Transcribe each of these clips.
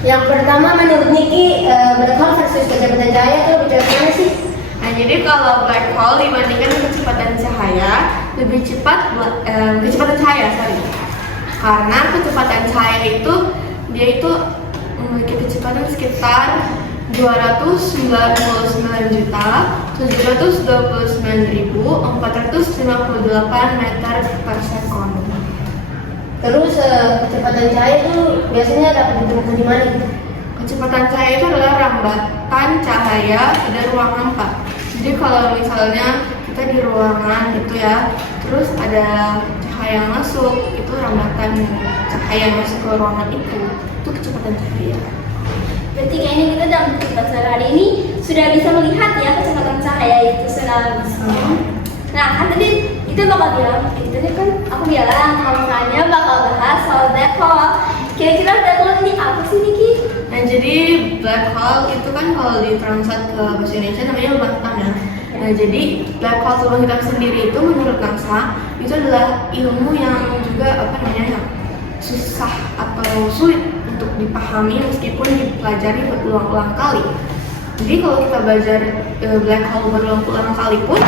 Yang pertama menurut Niki, black hole versus kecepatan cahaya itu lebih cepat mana sih? Nah, jadi kalau black hole dibandingkan kecepatan cahaya lebih cepat, kecepatan cahaya karena kecepatan cahaya itu dia itu memiliki kecepatan sekitar 299.729.458 meter per sekon. Terus kecepatan cahaya itu biasanya dapat ditemukan di mana? Kecepatan cahaya itu adalah rambatan cahaya pada ruang hampa. Jadi kalau misalnya kita di ruangan gitu ya, terus ada cahaya yang masuk, itu rambatan cahaya yang masuk ke ruangan itu kecepatan cahaya. Berarti kayaknya kita dalam kehidupan sehari-hari ini sudah bisa melihat ya kecepatan cahaya itu secara langsung. Nah, kan tadi kita bakal bilang, tadi kan aku bilang kalau misalnya bakal bahas soal black hole. Kira-kira black hole ini apa sih, Niki? Nah, jadi black hole itu kan kalau ditranslate ke bahasa Indonesia namanya lubang hitam ya. Nah, jadi black hole lubang hitam sendiri itu menurut NASA itu adalah ilmu yang juga yang susah atau sulit untuk dipahami meskipun dipelajari berulang-ulang kali. Jadi kalau kita belajar black hole berulang-ulang kali pun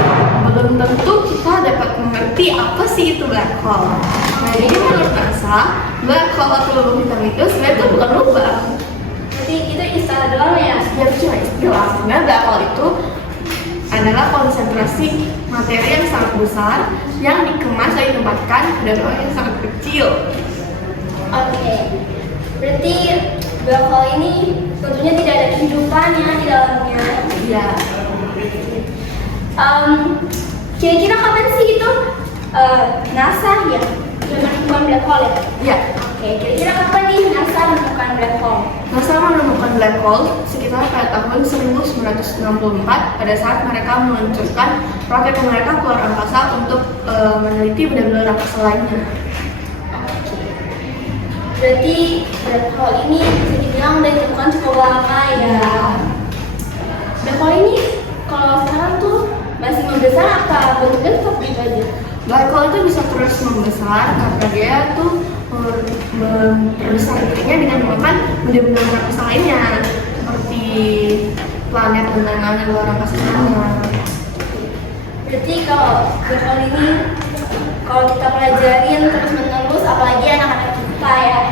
belum tentu kita dapat mengerti apa sih itu black hole. Nah, jadi menurut NASA black hole atau lubang hitam itu sebenarnya itu bukan lubang. Berarti itu istilah doang ya? Ya, cuma istilah. Sebenarnya black hole itu adalah konsentrasi materi yang sangat besar yang dikemas dan ditempatkan pada ruang yang sangat kecil. Oke. Berarti black hole ini tentunya tidak ada kehidupannya di dalamnya. Ya. Kira-kira kapan sih itu NASA ya menemukan black hole ya? Ya. Oke, kira-kira kapan nih NASA menemukan black hole? NASA menemukan black hole sekitar pada tahun 1964 pada saat mereka meluncurkan roket mereka keluar angkasa untuk meneliti benda-benda angkasa lainnya. Berarti black hole ini bisa dibilang udah ditemukan cukup lama ya. Black hole ini kalau sekarang tuh masih membesar apa bentuknya tetap gitu aja? Black hole itu bisa terus membesar karena dia tuh membesar dirinya dengan memakan benda-benda angkasa lainnya seperti planet dan lain-lain di luar angkasa sana. Berarti kalau black hole ini kalau kita pelajarin terus-menerus, apalagi anak-anak kita ya,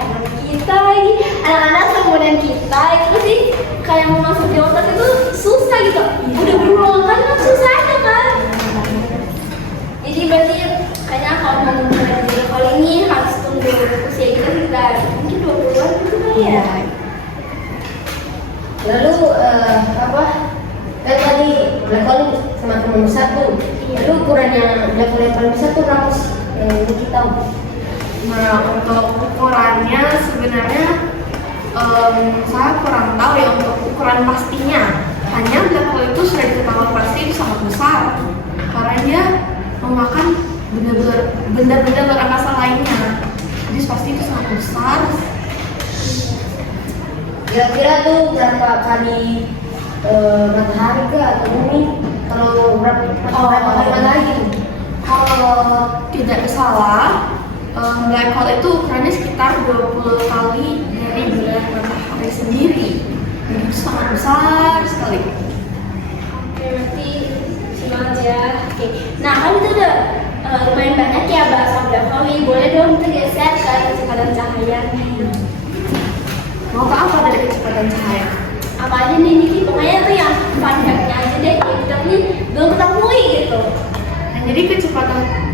anak-anak seumuran kita itu sih kayak mau masuk di otak itu susah gitu. Udah berulang kali kan susah aja kan. Jadi berarti kayaknya kalau mau mempelajari black hole ini harus tunggu usia kita sekitar mungkin 20-an gitu kali ya. Lalu kan tadi black hole semakin membesar tuh. Lalu ukurannya black hole yang paling besar tuh berapa sih? Yang kita tahu. Nah, untuk ukurannya sebenarnya saya kurang tahu ya untuk ukuran pastinya. Hanya black hole itu sudah diketahui pasti itu sangat besar karena dia memakan benda-benda luar angkasa lainnya. Jadi pasti itu sangat besar. Kira-kira tuh berapa kali matahari ke atau bumi? Kalau berapa kali matahari gitu? Kalau tidak salah, black hole itu ukurannya sekitar 20 kali dari bulan matahari sendiri. Jadi itu sangat besar sekali. Oke, berarti semangat ya. Oke. Nah, kan itu udah lumayan banyak ya bahas soal black hole. Boleh dong kita geser ke kecepatan cahaya. Mau ke apa dari kecepatan cahaya? Apa aja nih Niki? Pokoknya tuh yang fun fact-nya aja deh. Yang kita ini belum ketahui gitu. Nah, jadi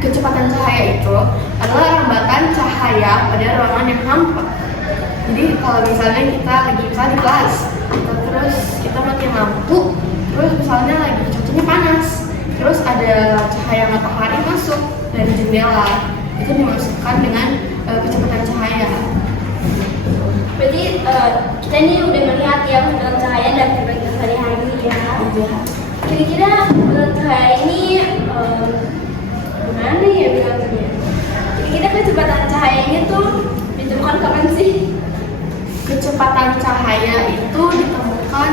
kecepatan cahaya itu adalah rambatan cahaya pada ruangan yang hampa. Jadi kalau misalnya kita lagi di kelas, terus kita matiin lampu, terus misalnya lagi cuacanya panas, terus ada cahaya matahari masuk dari jendela, itu dimasukkan dengan kecepatan cahaya. Berarti kita ini udah melihat ya kecepatan cahaya dan kehidupan sehari-hari ya. Kira-kira kecepatan cahaya ini gimana ya bilangnya? Kira-kira kecepatan cahaya ini tuh ditemukan kapan sih? Kecepatan cahaya itu ditemukan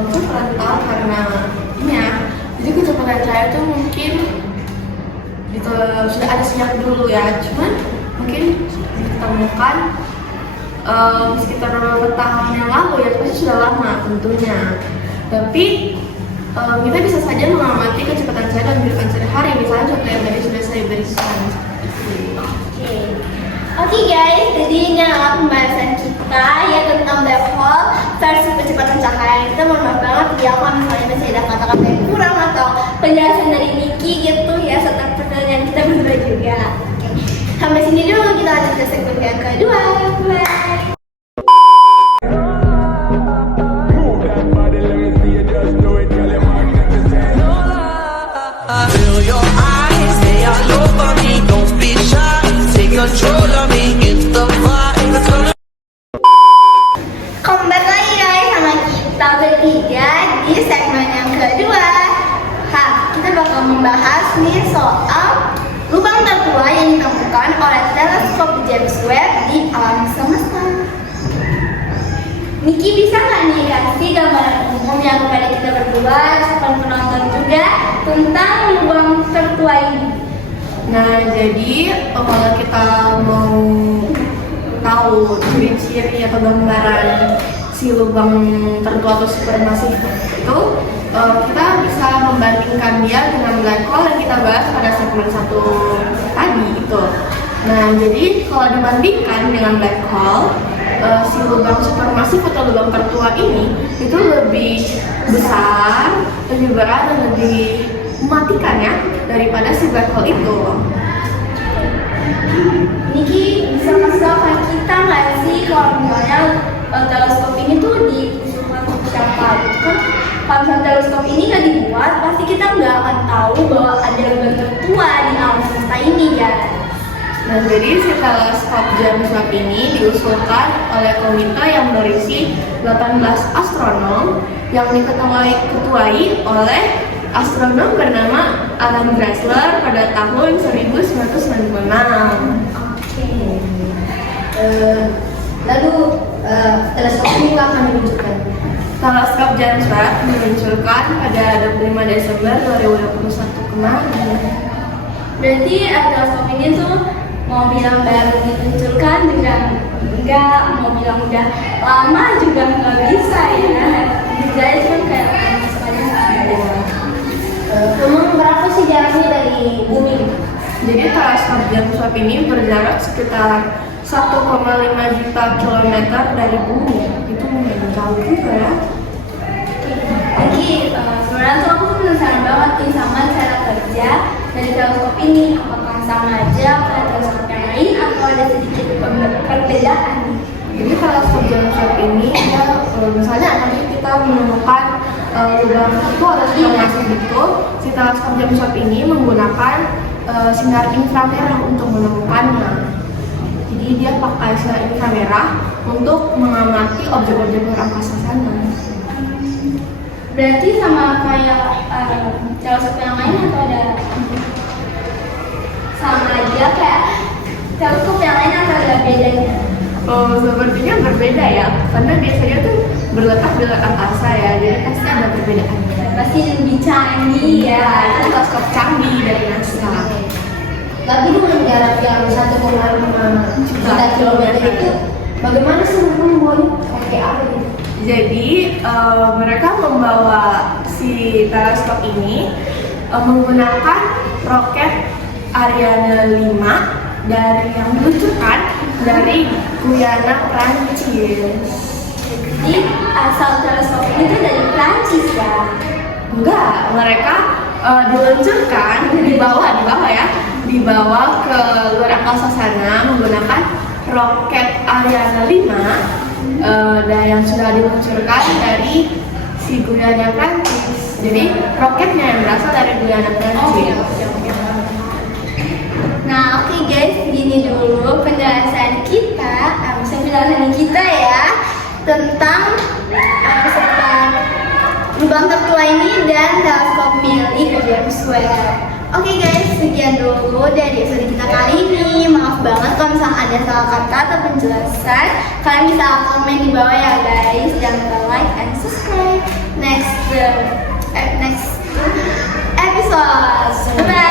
itu tahu karena ini ya. Jadi kecepatan cahaya itu mungkin sudah ada sejak dulu ya, cuman mungkin ditemukan sekitar beberapa tahun yang lalu ya, pasti sudah lama tentunya. Tapi kita bisa saja mengamati kecepatan saya dalam kehidupan sehari-hari. Misalnya contoh yang tadi sudah saya berikan. Oke guys, jadi ini adalah pembahasan kita ya tentang black hole versus kecepatan cahaya. Kita mohon maaf banget ya kalau misalnya masih ada kata-kata yang kurang atau penjelasan dari Niki gitu ya, serta pertanyaan kita berdua juga. Oke. Sampai sini dulu, kita lanjut ke segmen yang kedua. Bye. Feel your eyes, they all over me. Don't be shy, take control of me. It's the vibe that's gonna. Kembali lagi guys sama kita bertiga di segmen yang kedua. Kita bakal membahas nih soal lubang tertua yang ditemukan oleh teleskop James Webb di alam semesta. Niki bisa nggak nih kasih gambaran umum yang kepada kita berdua, supaya penonton juga tentang lubang tertua ini? Nah, jadi kalau kita mau tahu ciri-ciri atau gambaran si lubang tertua atau supermasif itu, kita bisa membandingkan dia dengan black hole yang kita bahas pada segmen 1 tadi itu. Nah, jadi kalau dibandingkan dengan black hole, si lubang supermasif atau lubang tertua ini itu lebih besar, lebih berat, dan lebih mematikan ya daripada si black hole itu. Niki bisa kasih tau ke kita nggak sih kalau misalnya teleskop ini tuh diusulkan untuk siapa gitu kan? Kalau misalnya teleskop ini nggak dibuat, pasti kita nggak akan tahu bahwa ada lubang tertua di alam semesta ini ya. Nah, jadi si teleskop James Webb ini diusulkan oleh komite yang berisi 18 astronom yang diketuai oleh astronom bernama Alan Dressler pada tahun 1996. Lalu teleskop ini kapan diluncurkan? Teleskop James Webb diluncurkan pada 25 Desember 2021 kemarin. Berarti teleskop ini tuh mau bilang baru diluncurkan juga enggak, mau bilang udah lama juga nggak bisa ya. Jadi cuma kayak semuanya ada. Emang berapa sih jaraknya dari bumi? Jadi teleskop James Webb ini berjarak sekitar 1,5 juta kilometer dari bumi. Itu lumayan jauh juga ya. Jadi sebenarnya tuh aku penasaran banget nih sama cara kerja dari teleskop ini. Apakah sama aja kayak teleskop yang lain atau ada sedikit perbedaan? Jadi teleskop James Webb ini ya, misalnya nanti kita menemukan lubang tertua atau supermasif itu, si teleskop James Webb ini menggunakan sinar inframerah untuk menemukannya. Jadi dia pakai sinar inframerah untuk mengamati objek-objek luar angkasa sana. Berarti sama kayak teleskop yang lain atau ada sama aja kayak teleskop yang lain atau ada bedanya? Sepertinya berbeda ya, karena biasanya tuh berletak di luar angkasa ya, jadi pasti ada perbedaannya. Pasti lebih canggih ya. Itu teleskop canggih dari NASA. Tapi dengan jarak yang 1,5 juta kilometer itu, bagaimana sih mereka membuatnya? Kayak apa gitu? Jadi mereka membawa si teleskop ini menggunakan roket Ariane 5 dari yang diluncurkan dari Guyana, Prancis. Jadi asal teleskop ini tuh dari Prancis ya? Enggak, mereka diluncurkan dibawa ke luar angkasa sana menggunakan roket Ariane 5 dan yang sudah diluncurkan dari si Guyana, Prancis. Jadi roketnya yang berasal dari Guyana, Prancis. Nah oke guys, gini dulu penjelasan kita, penjelasan kita ya tentang lubang tertua ini dan teleskop milik James Webb. Oke guys, sekian dulu dari episode kita kali ini. Maaf banget kalau misalnya ada salah kata atau penjelasan. Kalian bisa komen di bawah ya guys. Jangan lupa like and subscribe. Next episode. Bye.